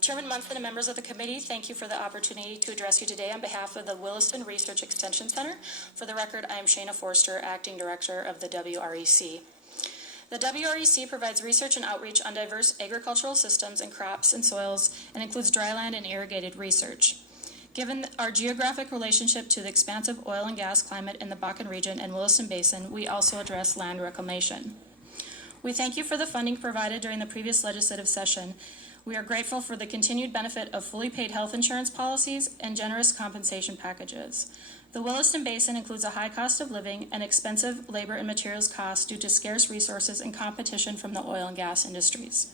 Chairman Munson and members of the committee, thank you for the opportunity to address you today on behalf of the Williston Research Extension Center. For the record, I am Shana Forster, Acting Director of the WREC. The WREC provides research and outreach on diverse agricultural systems and crops and soils and includes dryland and irrigated research. Given our geographic relationship to the expansive oil and gas climate in the Bakken region and Williston Basin, we also address land reclamation. We thank you for the funding provided during the previous legislative session. We are grateful for the continued benefit of fully paid health insurance policies and generous compensation packages. The Williston Basin includes a high cost of living and expensive labor and materials costs due to scarce resources and competition from the oil and gas industries.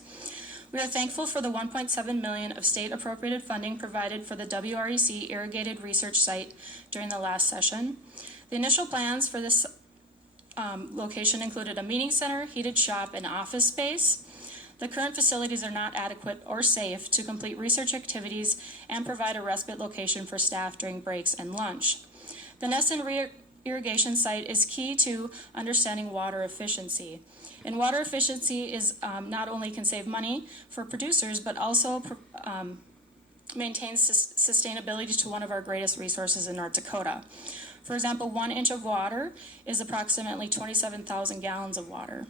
We are thankful for the $1.7 million of state appropriated funding provided for the WREC irrigated research site during the last session. The initial plans for this location included a meeting center, heated shop, and office space. The current facilities are not adequate or safe to complete research activities and provide a respite location for staff during breaks and lunch. The Nesson irrigation site is key to understanding water efficiency. And water efficiency is not only can save money for producers, but also maintains sustainability to one of our greatest resources in North Dakota. For example, 1 inch of water is approximately 27,000 gallons of water.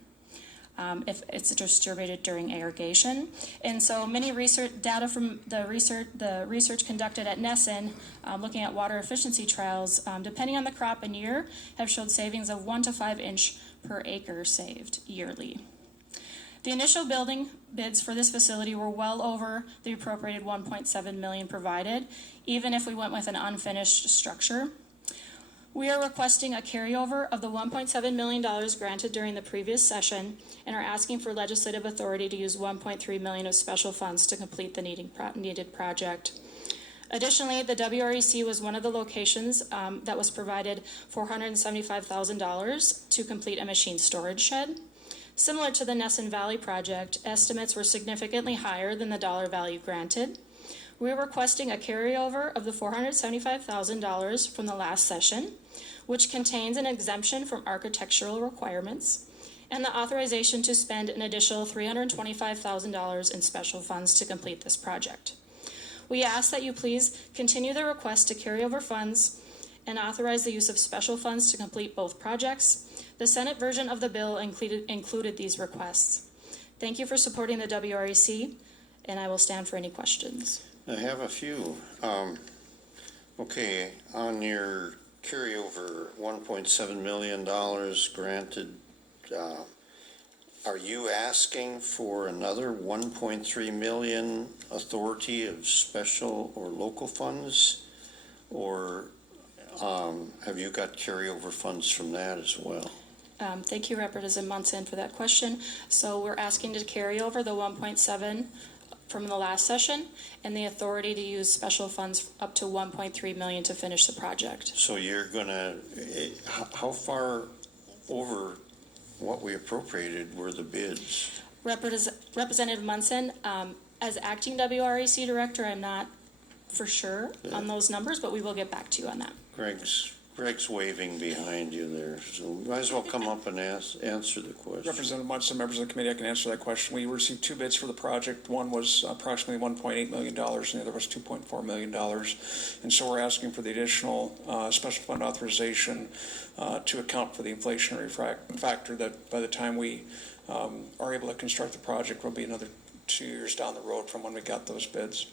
If it's distributed during irrigation. And so many research data from the research conducted at Nesson, looking at water efficiency trials, depending on the crop and year, have showed savings of 1 to 5 inch per acre saved yearly. The initial building bids for this facility were well over the appropriated $1.7 million provided, even if we went with an unfinished structure. We are requesting a carryover of the $1.7 million granted during the previous session and are asking for legislative authority to use $1.3 million of special funds to complete the needed project. Additionally, the WREC was one of the locations that was provided $475,000 to complete a machine storage shed. Similar to the Nesson Valley project, estimates were significantly higher than the dollar value granted. We are requesting a carryover of the $475,000 from the last session, which contains an exemption from architectural requirements, and the authorization to spend an additional $325,000 in special funds to complete this project. We ask that you please continue the request to carry over funds and authorize the use of special funds to complete both projects. The Senate version of the bill included these requests. Thank you for supporting the WREC, and I will stand for any questions. I have a few. Okay, on your carryover $1.7 million granted, are you asking for another $1.3 million authority of special or local funds, or have you got carryover funds from that as well? Thank you, Representative Munson, for that question. So we're asking to carry over the 1.7 from the last session and the authority to use special funds up to $1.3 million to finish the project. So you're gonna, how far over what we appropriated were the bids? Representative Munson, as acting WREC director, I'm not for sure on those numbers, but we will get back to you on that. Greg's waving behind you there, so you might as well come up and answer the question. Representative Munson, members of the committee, I can answer that question. We received 2 bids for the project. One was approximately $1.8 million, and the other was $2.4 million. And so we're asking for the additional special fund authorization to account for the inflationary factor that by the time we are able to construct the project will be another 2 years down the road from when we got those bids.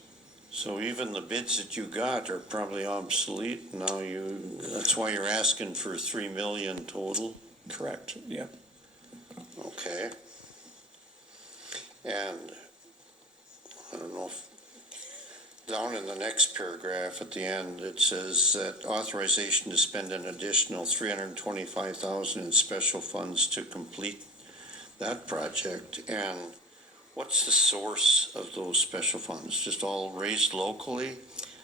So even the bids that you got are probably obsolete now. That's why you're asking for $3 million total? Correct, yeah. Okay. And I don't know if down in the next paragraph at the end it says that authorization to spend an additional $325,000 in special funds to complete that project. And what's the source of those special funds? Just all raised locally?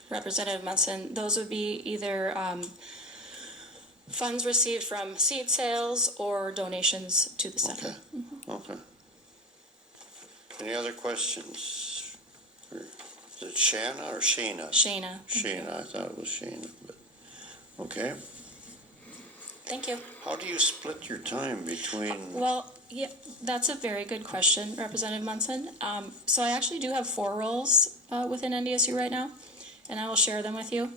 Representative Munson, those would be either funds received from seed sales or donations to the center. Okay. Mm-hmm. Okay. Any other questions? Is it Shanna or Shana? Shana. Shana, I thought it was Shana, but okay. Thank you. How do you split your time between? Well, Yeah, that's a very good question, Representative Munson. So I actually do have 4 roles within NDSU right now, and I will share them with you.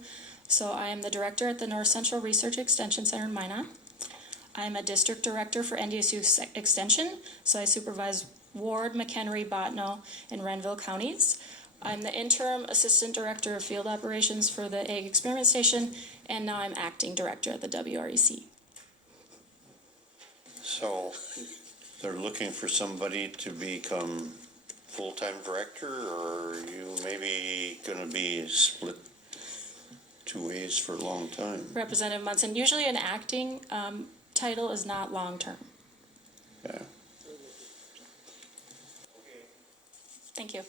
So I am the director at the North Central Research Extension Center in Minot. I'm a district director for NDSU Extension, so I supervise Ward, McHenry, Bottineau, and Renville counties. I'm the interim assistant director of field operations for the Egg Experiment Station, and now I'm acting director at the WREC. So they're looking for somebody to become full-time director, or are you maybe going to be split 2 ways for a long time? Representative Munson, usually an acting title is not long-term. Yeah. Thank you.